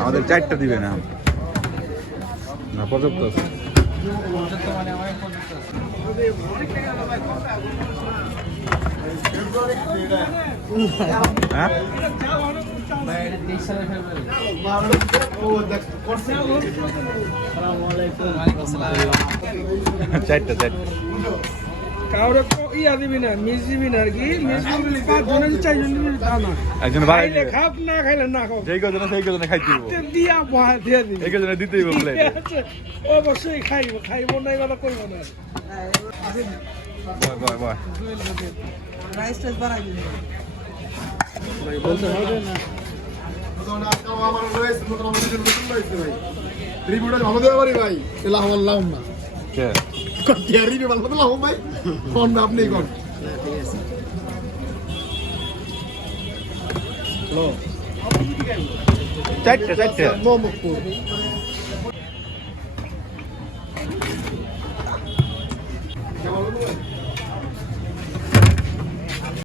আমাদের চারটা দিবে না। না পর্যাপ্ত আছে। হ্যাঁ? চারটা চারটা। কাউরে কো- ইয়া দিবি না মিস দিবি না আর কি মিস দিবি পাঁচ জনের তা না। একজন বাড়াই দিবে। খাপ না খাইলে না খাও যেই কজনে সেই কজনে খাইতে দিব। দিয়া বহা দিয়ে দিবি। এই কজনে দিতেই বলে? অবশ্যই খাইব খাইব না কথা কইব না। বয় বয় বয় নতুন আজকে আমার রয়েছে নতুন নতুন রয়েছে ভাই রিভিউটা বাড়ি ভাই লাভ আল্লাহ না কে কত রিভিউ ভালো লাগল ভাই। কোন আপনি কোন চারটা চারটা। মোমকপুর